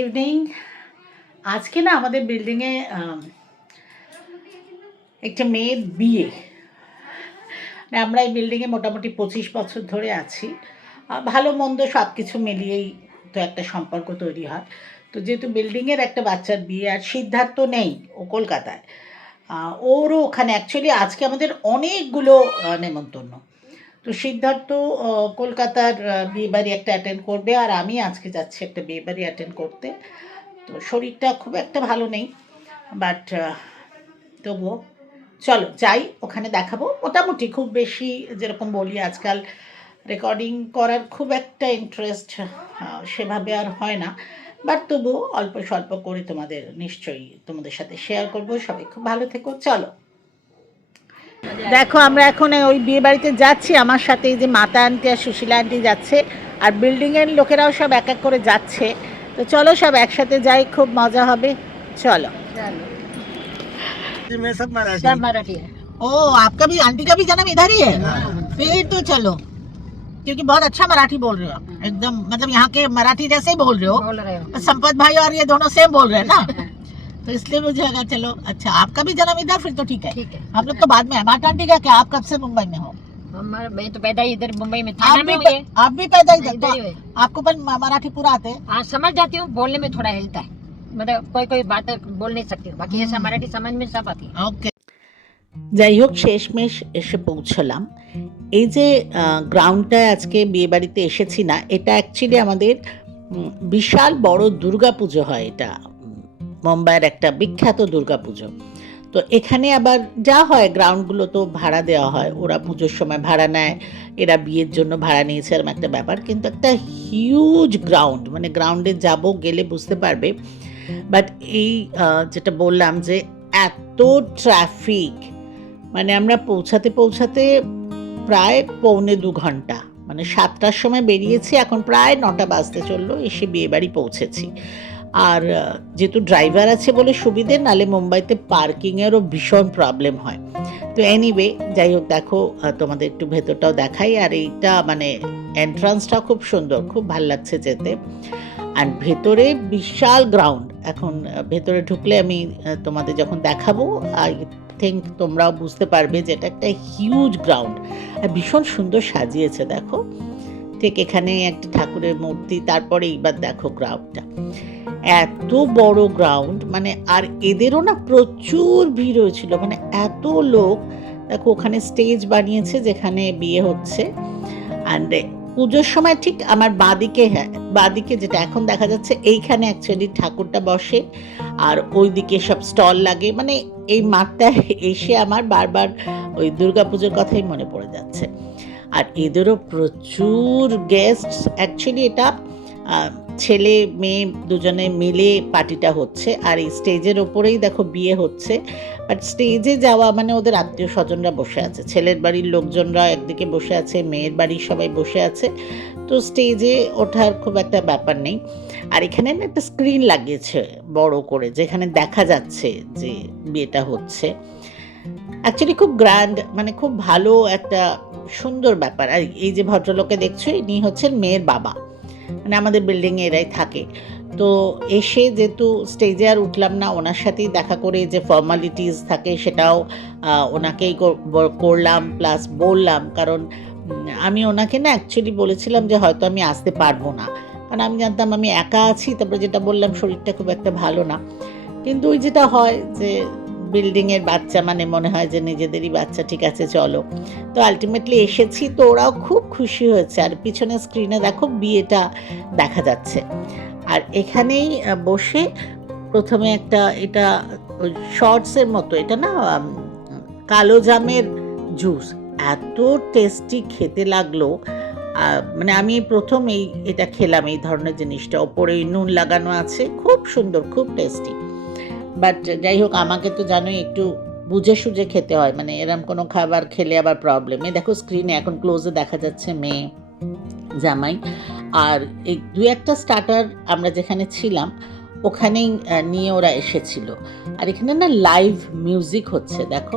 Evening. আজকে না আমাদের বিল্ডিংয়ে একটা মেয়ের বিয়ে। আমরা এই বিল্ডিংয়ে মোটামুটি 25 বছর ধরে আছি। ভালো মন্দ সব কিছু মিলিয়েই তো একটা সম্পর্ক তৈরি হয়। তো যেহেতু বিল্ডিংয়ের একটা বাচ্চার বিয়ে, আর সিদ্ধার্থ নেই, ও কলকাতায়, ওরও ওখানে অ্যাকচুয়ালি আজকে আমাদের অনেকগুলো নেমন্তন্ন। তো সিদ্ধার্থ কলকাতার বিয়েবাড়ি একটা অ্যাটেন্ড করবে, আর আমি আজকে যাচ্ছি একটা বিয়েবাড়ি অ্যাটেন্ড করতে। তো শরীরটা খুব একটা ভালো নেই, বাট তবুও চলো যাই, ওখানে দেখাবো। মোটামুটি খুব বেশি, যেরকম বলি আজকাল রেকর্ডিং করার খুব একটা ইন্টারেস্ট সেভাবে আর হয় না, বাট তবুও অল্প স্বল্প করে নিশ্চয়ই তোমাদের সাথে শেয়ার করবো। সবাই খুব ভালো থেকো। চলো দেখো, আমরা এখন ওই বিয়ে বাড়িতে যাচ্ছি। আমার সাথে এই যে মাতা আন্টি আর সুশীলা আন্টি যাচ্ছে, আর বিল্ডিংয়ের লোকেরাও সব এক এক করে যাচ্ছে। তো চলো সব একসাথে যাই, খুব মজা হবে। চলো। सब मराठी है। ओ, आपका भी, आंटी का भी जन्म इधर ही है? फिर तो चलो, क्योंकि बहुत अच्छा मराठी बोल रहे हो आप, एकदम मतलब यहाँ के मराठी जैसे ही बोल रहे हो। संपत भाई और ये दोनों सेम बोल रहे हैं ना, तो इसलिए मुझे लगा चलो अच्छा, आपका भी जन्म इधर, फिर तो ठीक है। हम लोग तो बाद में है। माता आंटी का क्या, आप कब से मुंबई में हो? मैं तो पैदा इधर मुंबई में था। आप भी पैदा इधर? तो आपको पर मराठी पूरा आते हैं? हाँ, समझ जाती हूँ, बोलने में थोड़ा हिलता है, मतलब कोई कोई बात बोल नहीं सकती, बाकी ऐसा मराठी समझ में सब आती है। ओके। যাই হোক, শেষমেশ এসে পৌঁছলাম। এই যে গ্রাউন্ডটায় আজকে বিয়ে বাড়িতে এসেছি না, এটা অ্যাকচুয়ালি আমাদের বিশাল বড় দুর্গা পুজো হয়। এটা মুম্বাইয়ের একটা বিখ্যাত দুর্গা পুজো। তো এখানে আবার যা হয়, গ্রাউন্ডগুলো তো ভাড়া দেওয়া হয়, ওরা পুজোর সময় ভাড়া নেয়, এরা বিয়ের জন্য ভাড়া নিয়েছে, এরকম একটা ব্যাপার। কিন্তু একটা হিউজ গ্রাউন্ড, মানে গ্রাউন্ডে যাবো, গেলে বুঝতে পারবে। বাট এই যেটা বললাম যে এত ট্রাফিক, মানে আমরা পৌঁছাতে পৌঁছাতে প্রায় 1.25 ঘন্টা, মানে 7টার সময় বেরিয়েছি, এখন প্রায় 9টা বাজতে চললো, এসে বিয়ে বাড়ি পৌঁছেছি। আর যেহেতু ড্রাইভার আছে বলে সুবিধে, নালে মুম্বাইতে পার্কিংয়েরও ভীষণ প্রবলেম হয়। তো এনিওয়ে, যাই হোক, দেখো তোমাদের একটু ভেতরটাও দেখাই। আর এইটা মানে এন্ট্রান্সটাও খুব সুন্দর, খুব ভাল লাগছে যেতে। আর ভেতরে বিশাল গ্রাউন্ড। এখন ভেতরে ঢুকলে আমি তোমাদের যখন দেখাবো, আই থিঙ্ক তোমরাও বুঝতে পারবে যে এটা একটা হিউজ গ্রাউন্ড, আর ভীষণ সুন্দর সাজিয়েছে। দেখো, ঠিক এখানে একটা ঠাকুরের মূর্তি, তারপরে এইবার দেখো গ্রাউন্ডটা, এত বড় গ্রাউন্ড, মানে আর এদেরও না প্রচুর ভিড় হয়েছিল, মানে এত লোক। দেখো ওখানে স্টেজ বানিয়েছে যেখানে বিয়ে হচ্ছে। অ্যান্ড পুজোর সময় ঠিক আমার বাঁদিকে, হ্যাঁ বাঁদিকে যেটা এখন দেখা যাচ্ছে, এইখানে অ্যাকচুয়ালি ঠাকুরটা বসে, আর ওইদিকে সব স্টল লাগে। মানে এই মাঠটা এসে আমার বারবার ওই দুর্গাপুজোর কথাই মনে পড়ে যাচ্ছে। আর এদেরও প্রচুর গেস্ট। অ্যাকচুয়ালি এটা ছেলে মেয়ে দুজনে মিলে পার্টিটা হচ্ছে, আর এই স্টেজের ওপরেই দেখো বিয়ে হচ্ছে। বাট স্টেজে যাওয়া মানে ওদের আত্মীয় স্বজনরা বসে আছে, ছেলের বাড়ির লোকজনরা একদিকে বসে আছে, মেয়ের বাড়ির সবাই বসে আছে। তো স্টেজে ওঠার খুব একটা ব্যাপার নেই। আর এখানে না একটা স্ক্রিন লাগিয়েছে বড় করে, যেখানে দেখা যাচ্ছে যে বিয়েটা হচ্ছে। অ্যাকচুয়ালি খুব গ্র্যান্ড, মানে খুব ভালো একটা সুন্দর ব্যাপার। আর এই যে ভদ্রলোকে দেখছো, ইনি হচ্ছেন মেয়ের বাবা, মানে আমাদের বিল্ডিংয়ে এরাই থাকে। তো এসে যেহেতু স্টেজে আর উঠলাম না, ওনার সাথেই দেখা করে যে ফর্মালিটিস থাকে সেটাও ওনাকেই করলাম, প্লাস বললাম। কারণ আমি ওনাকে না অ্যাকচুয়ালি বলেছিলাম যে হয়তো আমি আসতে পারবো না, কারণ আমি জানতাম আমি একা আছি। তারপরে যেটা বললাম, শরীরটা খুব একটা ভালো না। কিন্তু ওই যেটা হয় যে বিল্ডিংয়ের বাচ্চা মানে মনে হয় যে নিজেদেরই বাচ্চা, ঠিক আছে চলো। তো আলটিমেটলি এসেছি, তো ওরাও খুব খুশি হয়েছে। আর পিছনে স্ক্রিনে দেখো বিয়েটা দেখা যাচ্ছে। আর এখানেই বসে প্রথমে একটা, এটা শর্টসের মতো, এটা না কালো জামের জুস, এত টেস্টি খেতে লাগলো। মানে আমি প্রথম এটা খেলাম, এই ধরনের জিনিসটা, ওপরে নুন লাগানো আছে, খুব সুন্দর, খুব টেস্টি। বাট যাই হোক, আমাকে তো জানোই একটু বুঝে সুঝে খেতে হয়, মানে এরম কোনো খাবার খেলে আবার প্রবলেম। এই দেখো স্ক্রিনে এখন ক্লোজে দেখা যাচ্ছে মেয়ে জামাই। আর এই 2-একটা স্টার্টার আমরা যেখানে ছিলাম ওখানেই নিয়ে ওরা এসেছিল। আর এখানে না লাইভ মিউজিক হচ্ছে, দেখো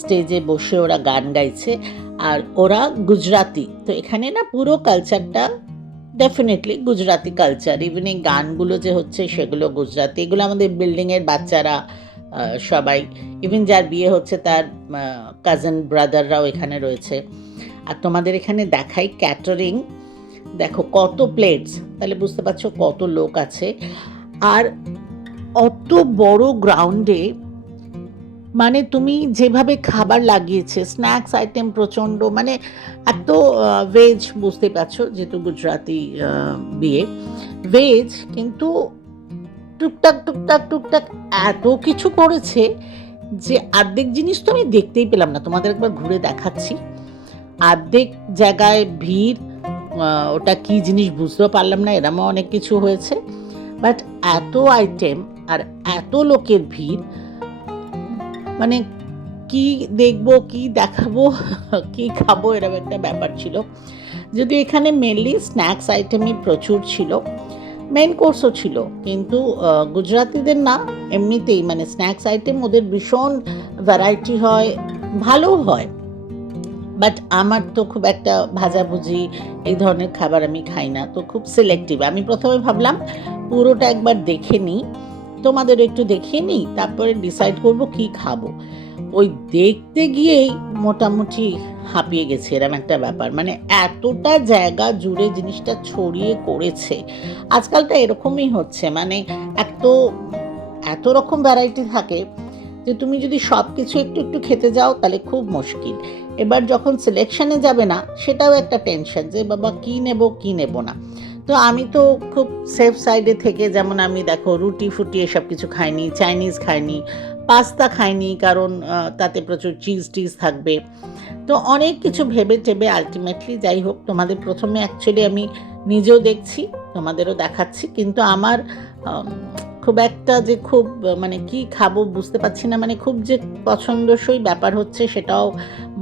স্টেজে বসে ওরা গান গাইছে, আর ওরা গুজরাতি। তো এখানে না পুরো কালচারটা ডেফিনেটলি গুজরাটি কালচার, ইভেন এই গানগুলো যে হচ্ছে সেগুলো গুজরাটি, এগুলো আমাদের বিল্ডিংয়ের বাচ্চারা সবাই, ইভেন যার বিয়ে হচ্ছে তার কাজিন ব্রাদাররাও এখানে রয়েছে। আর তোমাদের এখানে দেখাই ক্যাটারিং, দেখো কত প্লেটস, তাহলে বুঝতে পারছো কত লোক আছে। আর অত বড় গ্রাউন্ডে মানে তুমি যেভাবে খাবার লাগিয়েছে, স্ন্যাক্স আইটেম প্রচণ্ড, মানে এত ভেজ, বুঝতে পারছো যেহেতু গুজরাটি বিয়ে, ভেজ, কিন্তু টুকটাক টুকটাক টুকটাক এত কিছু করেছে যে অর্ধেক জিনিস তো আমি দেখতেই পেলাম না। তোমাদের একবার ঘুরে দেখাচ্ছি। অর্ধেক জায়গায় ভিড়, ওটা কি জিনিস বুঝতেও পারলাম না, এরমও অনেক কিছু হয়েছে। বাট এত আইটেম আর এত লোকের ভিড়, মানে কি দেখবো, কি দেখাবো, কি খাবো, এরকম একটা ব্যাপার ছিল। যদিও এখানে মেনলি স্ন্যাক্স আইটেমই প্রচুর ছিল, মেন কোর্সও ছিল, কিন্তু গুজরাতিদের না এমনিতেই মানে স্ন্যাক্স আইটেম ওদের ভীষণ ভ্যারাইটি হয়, ভালো হয়। বাট আমার তো খুব একটা ভাজাভুজি এই ধরনের খাবার আমি খাই না, তো খুব সিলেক্টিভ। আমি প্রথমে ভাবলাম পুরোটা একবার দেখে নিই, তোমাদের একটু দেখিয়ে নিই, তারপরে ডিসাইড করব কি খাবো। ওই দেখতে গিয়েই মোটামুটি হাঁপিয়ে গেছে, এরম একটা ব্যাপার। মানে এতটা জায়গা জুড়ে জিনিসটা ছড়িয়ে করেছে, আজকালটা এরকমই হচ্ছে, মানে এত এত রকম ভ্যারাইটি থাকে যে তুমি যদি সব কিছু একটু একটু খেতে যাও তাহলে খুব মুশকিল। এবার যখন সিলেকশনে যাবে না, সেটাও একটা টেনশন যে বাবা কী নেব কী নেব না। তো আমি তো খুব সেফ সাইডে থেকে, যেমন আমি দেখো রুটি ফুটি এসব কিছু খাইনি, চাইনিজ খাইনি, পাস্তা খাইনি, কারণ তাতে প্রচুর চিজ টিজ থাকবে। তো অনেক কিছু ভেবে টেবে আলটিমেটলি যাই হোক, তোমাদের প্রথমে অ্যাকচুয়ালি আমি নিজেও দেখছি, তোমাদেরও দেখাচ্ছি, কিন্তু আমার খুব একটা যে খুব মানে কি খাবো বুঝতে পারছি না, মানে খুব যে পছন্দসই ব্যাপার হচ্ছে সেটাও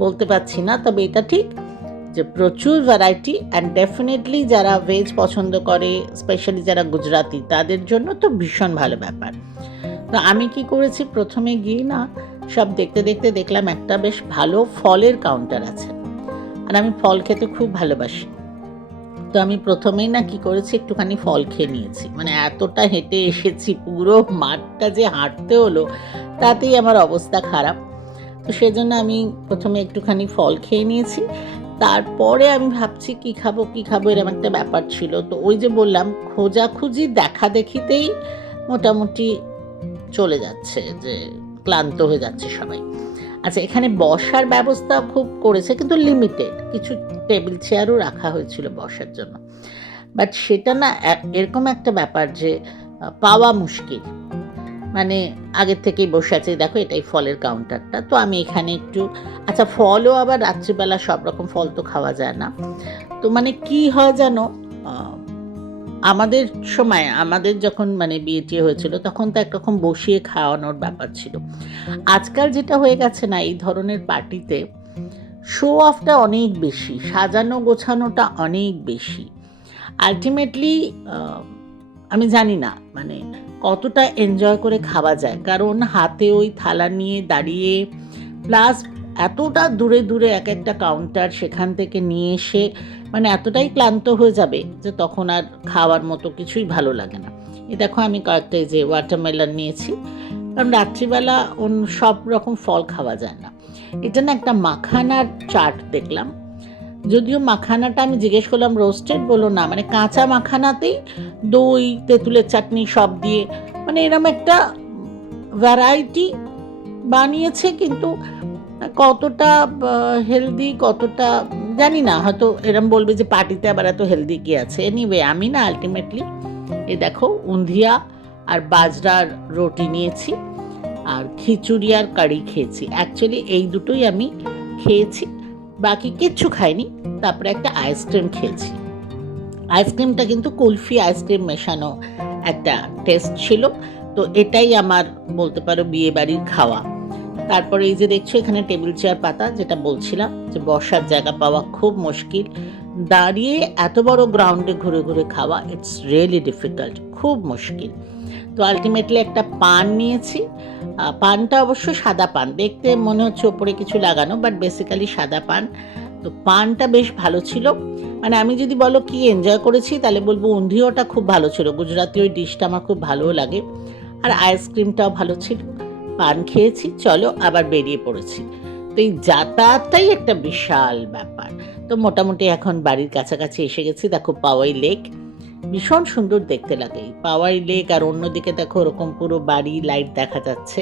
বলতে পারছি না। তবে এটা ঠিক যে প্রচুর ভ্যারাইটি, অ্যান্ড ডেফিনেটলি যারা ভেজ পছন্দ করে, স্পেশালি যারা গুজরাটি, তাদের জন্য তো ভীষণ ভালো ব্যাপার। তো আমি কি করেছি, প্রথমে গিয়ে না সব দেখতে দেখতে দেখলাম একটা বেশ ভালো ফলের কাউন্টার আছে, আর আমি ফল খেতে খুব ভালোবাসি। তো আমি প্রথমেই না কি করেছি, একটুখানি ফল খেয়ে নিয়েছি। মানে এতটা হেঁটে এসেছি, পুরো মাঠটা যে হাঁটতে হলো, তাতেই আমার অবস্থা খারাপ। তো সেজন্য আমি প্রথমে একটুখানি ফল খেয়ে নিয়েছি, তারপরে আমি ভাবছি কি খাবো কি খাবো, এরকম একটা ব্যাপার ছিল। তো ওই যে বললাম, খোঁজাখুঁজি দেখা দেখিতেই মোটামুটি চলে যাচ্ছে, যে ক্লান্ত হয়ে যাচ্ছে সবাই। আচ্ছা, এখানে বসার ব্যবস্থা খুব করেছে, কিন্তু লিমিটেড, কিছু টেবিল চেয়ারও রাখা হয়েছিল বসার জন্য। বাট সেটা না এরকম একটা ব্যাপার যে পাওয়া মুশকিল, মানে আগের থেকেই বসে আছে। দেখো এটাই ফলের কাউন্টারটা, তো আমি এখানে একটু, আচ্ছা ফলও আবার রাত্রিবেলা সব রকম ফল তো খাওয়া যায় না। তো মানে কি হয় জানো, আমাদের সময়, আমাদের যখন মানে বিয়ে টিয়ে হয়েছিল, তখন তো একরকম বসিয়ে খাওয়ানোর ব্যাপার ছিল। আজকাল যেটা হয়ে গেছে না, এই ধরনের পার্টিতে শো অফটা অনেক বেশি, সাজানো গোছানোটা অনেক বেশি। আলটিমেটলি আমি জানি না মানে কতটা এনজয় করে খাওয়া যায়, কারণ হাতে ওই থালা নিয়ে দাঁড়িয়ে, প্লাস এতটা দূরে দূরে এক একটা কাউন্টার, সেখান থেকে নিয়ে এসে মানে এতটাই ক্লান্ত হয়ে যাবে যে তখন আর খাওয়ার মতো কিছুই ভালো লাগে না। এই দেখো আমি কয়েকটা যে ওয়াটারমেলন নিয়েছি, কারণ রাত্রিবেলা সব রকম ফল খাওয়া যায় না। এটা না একটা মাখানার চাট দেখলাম, যদিও মাখানাটা আমি জিজ্ঞেস করলাম রোস্টেড, বলো না, মানে কাঁচা মাখানাতেই দই তেঁতুলের চাটনি সব দিয়ে, মানে এরম একটা ভ্যারাইটি বানিয়েছে, কিন্তু কতটা হেলদি কতটা জানি না, হয়তো এরম বলবে যে পার্টিতে আবার এত হেলদি কি আছে। এনিওয়ে আমি না আলটিমেটলি এই দেখো উন্ধিয়া আর বাজরার রুটি নিয়েছি, আর খিচুড়ি আর কারি খেয়েছি। অ্যাকচুয়ালি এই দুটোই আমি খেয়েছি, বাকি কিচ্ছু খাইনি। তারপরে একটা আইসক্রিম খেয়েছি, আইসক্রিমটা কিন্তু কুলফি আইসক্রিম মেশানো একটা টেস্ট ছিল। তো এটাই আমার বলতে পারো বিয়ে বাড়ির খাওয়া। তারপরে এই যে দেখছো এখানে টেবিল চেয়ার পাতা, যেটা বলছিলাম যে বসার জায়গা পাওয়া খুব মুশকিল, দাঁড়িয়ে এত বড় গ্রাউন্ডে ঘুরে ঘুরে খাওয়া, ইটস রিয়েলি ডিফিকাল্ট, খুব মুশকিল। তো আলটিমেটলি একটা পান নিয়েছি, পানটা অবশ্য সাদা পান, দেখতে মনে হচ্ছে ওপরে কিছু লাগানো, বাট বেসিক্যালি সাদা পান। তো পানটা বেশ ভালো ছিল। মানে আমি যদি বলো কি এনজয় করেছি তাহলে বলবো উন্ধিওটা খুব ভালো ছিল, গুজরাতি ওই ডিশটা আমার খুব ভালো লাগে, আর আইসক্রিমটাও ভালো ছিল। পান খেয়েছি, চলো আবার বেরিয়ে পড়েছি। তো এই যাতায়াতটাই একটা বিশাল ব্যাপার। তো মোটামুটি এখন বাড়ির কাছাকাছি এসে গেছি। দেখো পাওয়াই লেক, ভীষণ সুন্দর দেখতে লাগে এই পাওয়াই লেক, আর অন্যদিকে দেখো ওরকম পুরো বাড়ি লাইট দেখা যাচ্ছে।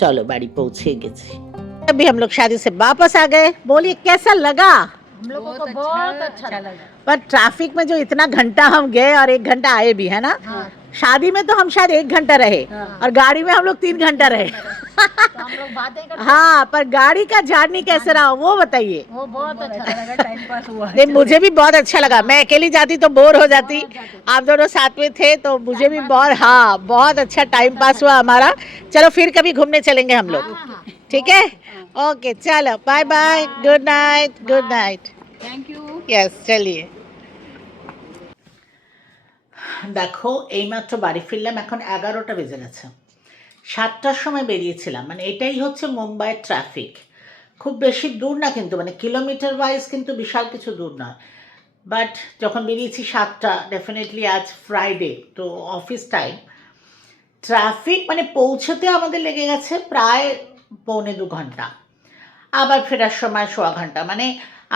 চলো বাড়ি পৌঁছে গেছি। अभी हम लोग शादी से वापस आ गए, बोलिए कैसा लगा? हम लोगों को बहुत अच्छा लगा। पर ट्रैफिक में जो इतना घंटा हम गए और 1 घंटा आए भी, है ना? हाँ। शादी में तो हम शायद 1 घंटा रहे, हाँ। और गाड़ी में हम लोग 3 घंटा रहे। तो हम लोग बातें करते हाँ, पर गाड़ी का जर्नी कैसे रहा वो बताइए। वो बहुत अच्छा लगा, टाइम पास हुआ। नहीं, मुझे भी बहुत अच्छा लगा। मैं अकेली जाती तो बोर हो जाती, आप दोनों साथ में थे तो मुझे भी बहुत, हाँ बहुत अच्छा टाइम पास हुआ हमारा। चलो फिर कभी घूमने चलेंगे हम लोग, ठीक है? ओके चलो, bye bye, good night, good night, thank you. Yes चलिए। দেখো এইমাত্র বাড়ি ফিরলাম, এখন 11টা বেজে গেছে। 7টার সময় বেরিয়েছিলাম, মানে এটাই হচ্ছে মুম্বাইয়ের ট্রাফিক। খুব বেশি দূর না কিন্তু, মানে কিলোমিটার ওয়াইজ কিন্তু বিশাল কিছু দূর নয়। বাট যখন বেরিয়েছি 7টা, ডেফিনেটলি আজ ফ্রাইডে তো অফিস টাইম, ট্রাফিক মানে পৌঁছতে আমাদের লেগে গেছে প্রায় 1.25 ঘন্টা, আবার ফেরার সময় 1.25 ঘন্টা। মানে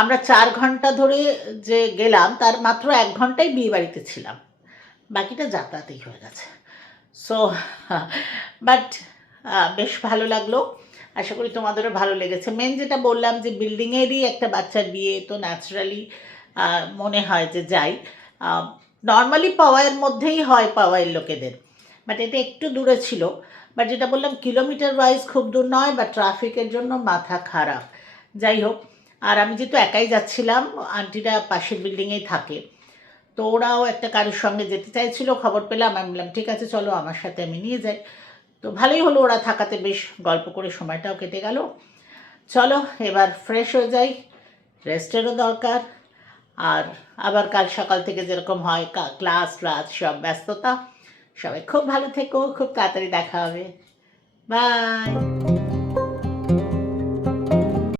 আমরা 4 ঘন্টা ধরে যে গেলাম তার মাত্র 1 ঘন্টাই বিয়ে বাড়িতে ছিলাম, বাকিটা যাতায়াতেই হয়ে গেছে। সো বাট বেশ ভালো লাগলো, আশা করি তোমাদেরও ভালো লেগেছে। মেন যেটা বললাম যে বিল্ডিংয়েরই একটা বাচ্চার বিয়ে, তো ন্যাচারালি মনে হয় যে যাই। নর্মালি পাওয়াইয়ের মধ্যেই হয় পাওয়াইয়ের লোকেদের, বাট এটা একটু দূরে ছিল। বাট যেটা বললাম কিলোমিটার ওয়াইজ খুব দূর নয়, বা ট্রাফিকের জন্য মাথা খারাপ। যাই হোক, আর আমি যেহেতু একাই যাচ্ছিলাম, আন্টিরা পাশের বিল্ডিংয়েই থাকে, তো ওরাও একটা কারোর সঙ্গে যেতে চাইছিল, খবর পেলাম, আমি বললাম ঠিক আছে চলো আমার সাথে আমি নিয়ে যাই। তো ভালোই হলো ওরা থাকাতে, বেশ গল্প করে সময়টাও কেটে গেল। চলো এবার ফ্রেশ হয়ে যাই, রেস্টেরও দরকার। আর আবার কাল সকাল থেকে যেরকম হয় ক্লাস সব ব্যস্ততা। সবাই খুব ভালো থেকো, খুব তাড়াতাড়ি দেখা হবে, বাই।